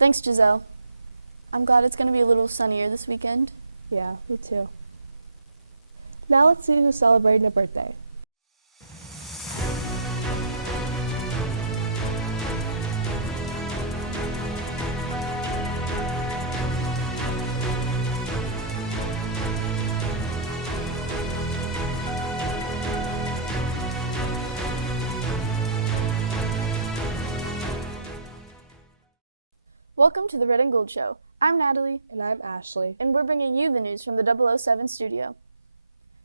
Thanks, Giselle. I'm glad it's going to be a little sunnier this weekend. Yeah, me too. Now let's see who's celebrating a birthday. Welcome to the Red and Gold Show. I'm Natalie. And I'm Ashley. And we're bringing you the news from the 007 studio.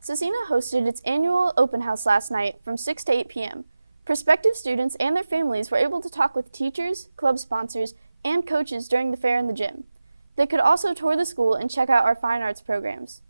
Scecina hosted its annual open house last night from 6 to 8 p.m. Prospective students and their families were able to talk with teachers, club sponsors, and coaches during the fair in the gym. They could also tour the school and check out our fine arts programs.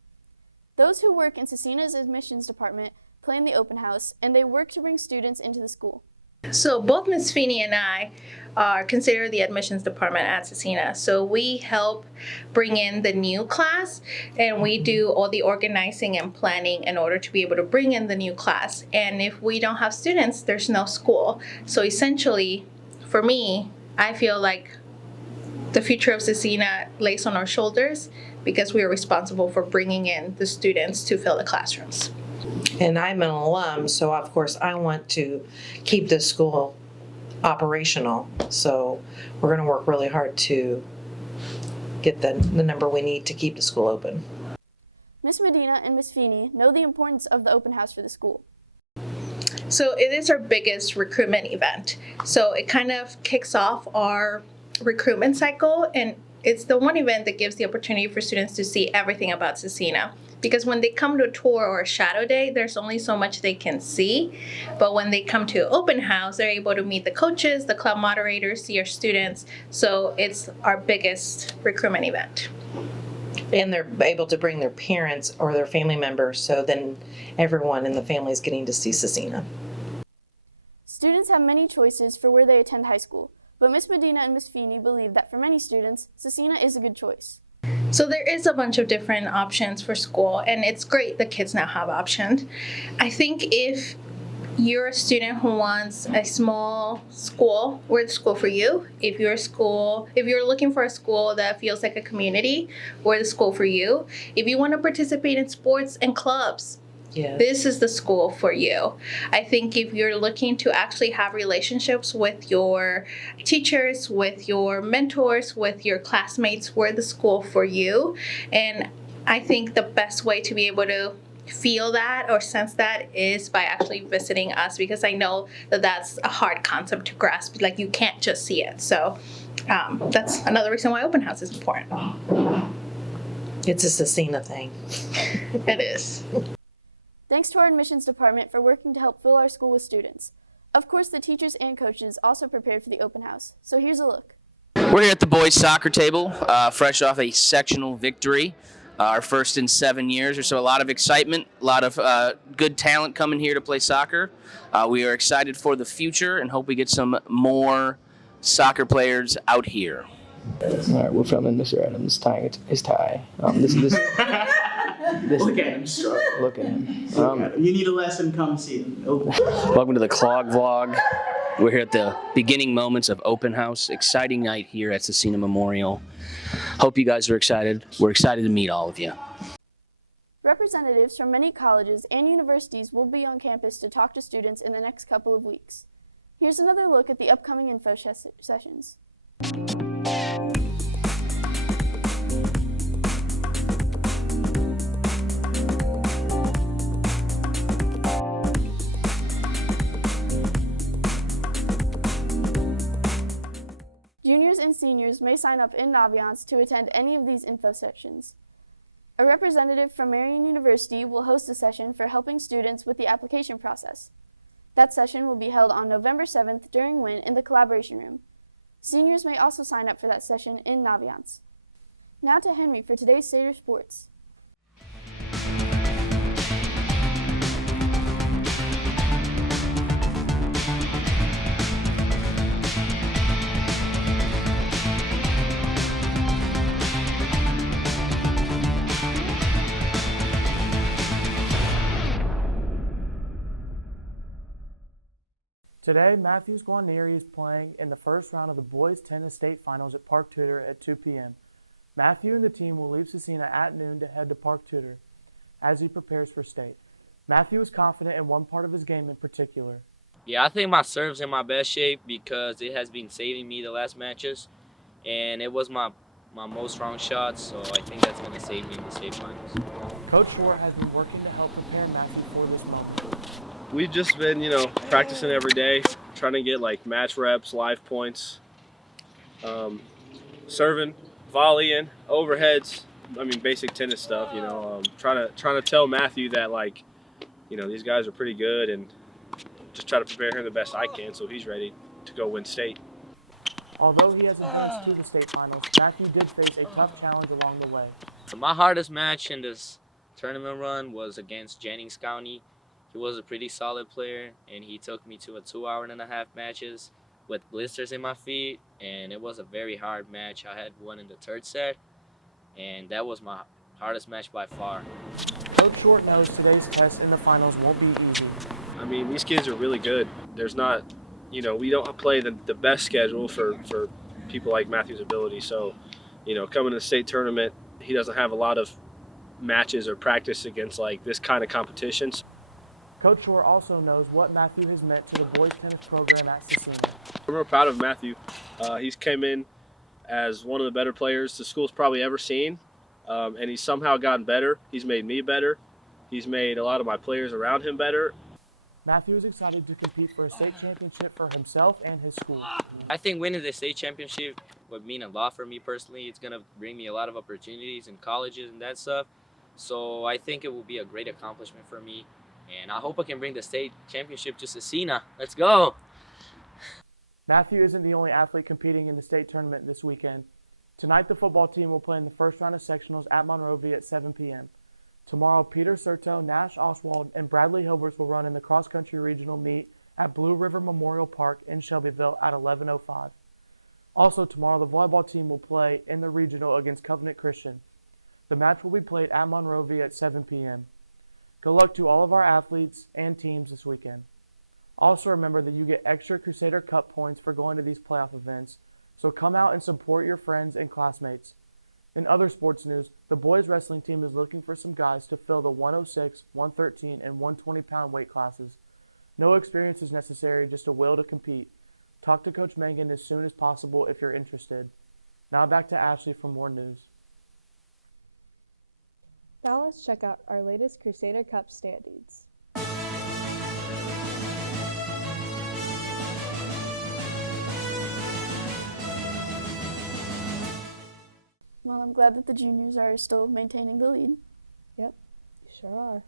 Those who work in Scecina's admissions department plan the open house, and they work to bring students into the school. So both Ms. Feeney and I are considered the admissions department at Scecina. So we help bring in the new class, and we do all the organizing and planning in order to be able to bring in the new class. And if we don't have students, there's no school. So essentially, for me, I feel like the future of Scecina lays on our shoulders because we are responsible for bringing in the students to fill the classrooms. And I'm an alum, so of course I want to keep this school operational. So we're going to work really hard to get the number we need to keep the school open. Ms. Medina and Ms. Feeney know the importance of the open house for the school. So it is our biggest recruitment event. So it kind of kicks off our recruitment cycle, and it's the one event that gives the opportunity for students to see everything about Scecina. Because when they come to a tour or a shadow day, there's only so much they can see. But when they come to open house, they're able to meet the coaches, the club moderators, see our students. So it's our biggest recruitment event. And they're able to bring their parents or their family members, so then everyone in the family is getting to see Scecina. Students have many choices for where they attend high school, but Ms. Medina and Ms. Feeney believe that for many students, Scecina is a good choice. So there is a bunch of different options for school, and it's great that kids now have options. I think if you're a student who wants a small school, we're the school for you. If you're looking for a school that feels like a community, we're the school for you. If you want to participate in sports and clubs, Yes. This is the school for you. I think if you're looking to actually have relationships with your teachers, with your mentors, with your classmates, we're the school for you. And I think the best way to be able to feel that or sense that is by actually visiting us, because I know that that's a hard concept to grasp. Like, you can't just see it. So that's another reason why open house is important. It's a Scecina thing. It is. Thanks to our admissions department for working to help fill our school with students. Of course, the teachers and coaches also prepared for the open house. So here's a look. We're here at the boys soccer table, fresh off a sectional victory, our first in 7 years or so. A lot of excitement, a lot of good talent coming here to play soccer. We are excited for the future and hope we get some more soccer players out here. All right, we're filming Mr. Adams tying his tie. This Look at him struggle. Look at him. You need a lesson, come see him. Welcome to the Clog Vlog. We're here at the beginning moments of open house. Exciting night here at Scecina Memorial. Hope you guys are excited. We're excited to meet all of you. Representatives from many colleges and universities will be on campus to talk to students in the next couple of weeks. Here's another look at the upcoming info sessions. Juniors and seniors may sign up in Naviance to attend any of these info sessions. A representative from Marian University will host a session for helping students with the application process. That session will be held on November 7th during WIN in the Collaboration Room. Seniors may also sign up for that session in Naviance. Now to Henry for today's State of Sports. Today, Matthews Guarnieri is playing in the first round of the boys tennis state finals at Park Tudor at 2 p.m. Matthew and the team will leave Scecina at noon to head to Park Tudor as he prepares for state. Matthew is confident in one part of his game in particular. Yeah, I think my serve's in my best shape because it has been saving me the last matches, and it was my most strong shot, so I think that's going to save me in the state finals. Coach Short has been working to help prepare Matthew for this moment. We've just been, practicing every day, trying to get like match reps, live points, serving, volleying, overheads. I mean, basic tennis stuff. Trying to tell Matthew that these guys are pretty good, and just try to prepare him the best I can so he's ready to go win state. Although he has advanced to the state finals, Matthew did face a tough challenge along the way. My hardest match in this tournament run was against Jennings County. He was a pretty solid player, and he took me to a 2.5-hour matches with blisters in my feet, and it was a very hard match. I had one in the third set, and that was my hardest match by far. Coach Short knows today's test in the finals won't be easy. I mean, these kids are really good. There's not, we don't play the best schedule for people like Matthew's ability. So, coming to the state tournament, he doesn't have a lot of matches or practice against like this kind of competitions. Coach Shore also knows what Matthew has meant to the boys tennis program at Scecina. I'm real proud of Matthew. He's came in as one of the better players the school's probably ever seen, and he's somehow gotten better. He's made me better. He's made a lot of my players around him better. Matthew is excited to compete for a state championship for himself and his school. I think winning the state championship would mean a lot for me personally. It's going to bring me a lot of opportunities in colleges and that stuff. So I think it will be a great accomplishment for me. And I hope I can bring the state championship to Scecina. Let's go. Matthew isn't the only athlete competing in the state tournament this weekend. Tonight, the football team will play in the first round of sectionals at Monrovia at 7 p.m. Tomorrow, Peter Serto, Nash Oswald, and Bradley Hilbert will run in the cross-country regional meet at Blue River Memorial Park in Shelbyville at 11:05. Also tomorrow, the volleyball team will play in the regional against Covenant Christian. The match will be played at Monrovia at 7 p.m. Good luck to all of our athletes and teams this weekend. Also remember that you get extra Crusader Cup points for going to these playoff events, so come out and support your friends and classmates. In other sports news, the boys wrestling team is looking for some guys to fill the 106, 113, and 120-pound weight classes. No experience is necessary, just a will to compete. Talk to Coach Mangan as soon as possible if you're interested. Now back to Ashley for more news. Now let's check out our latest Crusader Cup standings. Well, I'm glad that the juniors are still maintaining the lead. Yep, you sure are.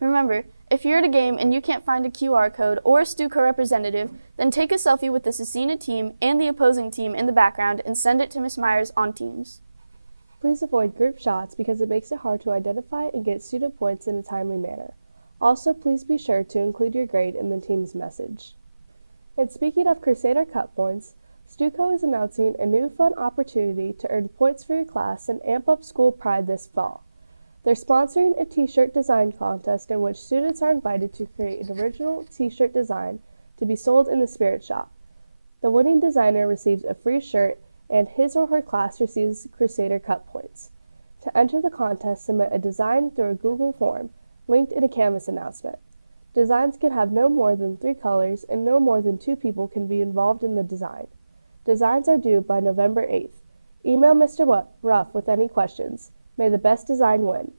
Remember, if you're at a game and you can't find a QR code or a Stuco representative, then take a selfie with the Scecina team and the opposing team in the background and send it to Miss Myers on Teams. Please avoid group shots because it makes it hard to identify and get student points in a timely manner. Also, please be sure to include your grade in the team's message. And speaking of Crusader Cup points, Stuco is announcing a new fun opportunity to earn points for your class and amp up school pride this fall. They're sponsoring a t-shirt design contest in which students are invited to create an original t-shirt design to be sold in the Spirit Shop. The winning designer receives a free shirt and his or her class receives Crusader Cup points. To enter the contest, submit a design through a Google form linked in a Canvas announcement. Designs can have no more than 3 colors and no more than 2 people can be involved in the design. Designs are due by November 8th. Email Mr. Ruff with any questions. May the best design win.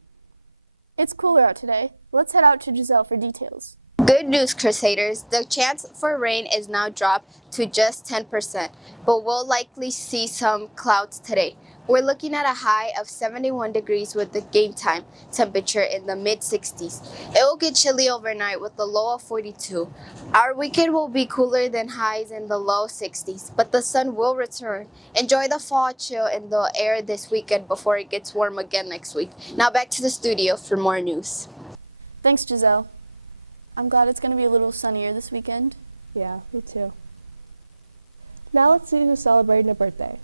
It's cooler out today. Let's head out to Giselle for details. Good news, Crusaders. The chance for rain is now dropped to just 10%, but we'll likely see some clouds today. We're looking at a high of 71 degrees with the game time temperature in the mid-60s. It will get chilly overnight with a low of 42. Our weekend will be cooler than highs in the low 60s, but the sun will return. Enjoy the fall chill in the air this weekend before it gets warm again next week. Now back to the studio for more news. Thanks, Giselle. I'm glad it's going to be a little sunnier this weekend. Yeah, me too. Now let's see who's celebrating a birthday.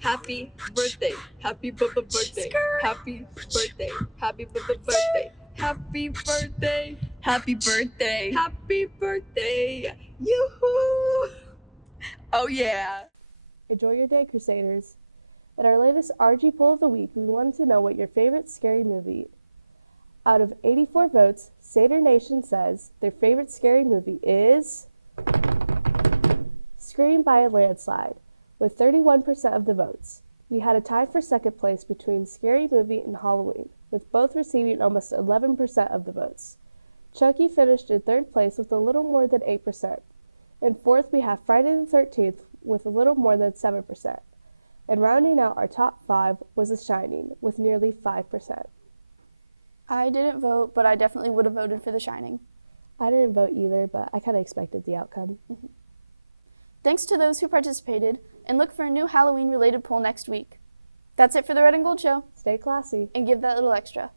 Happy birthday. Happy birthday. Happy birthday. Happy birthday. Happy birthday. Happy birthday. Happy birthday. Yoo-hoo. Oh yeah. Enjoy your day, Crusaders. In our latest RG poll of the week, we wanted to know what your favorite scary movie. Out of 84 votes, Satyr Nation says their favorite scary movie is Scream by a landslide, with 31% of the votes. We had a tie for second place between Scary Movie and Halloween, with both receiving almost 11% of the votes. Chucky finished in third place with a little more than 8%. In fourth, we have Friday the 13th with a little more than 7%. And rounding out our top 5 was The Shining, with nearly 5%. I didn't vote, but I definitely would have voted for The Shining. I didn't vote either, but I kind of expected the outcome. Thanks to those who participated, and look for a new Halloween-related poll next week. That's it for the Red and Gold Show. Stay classy. And give that little extra.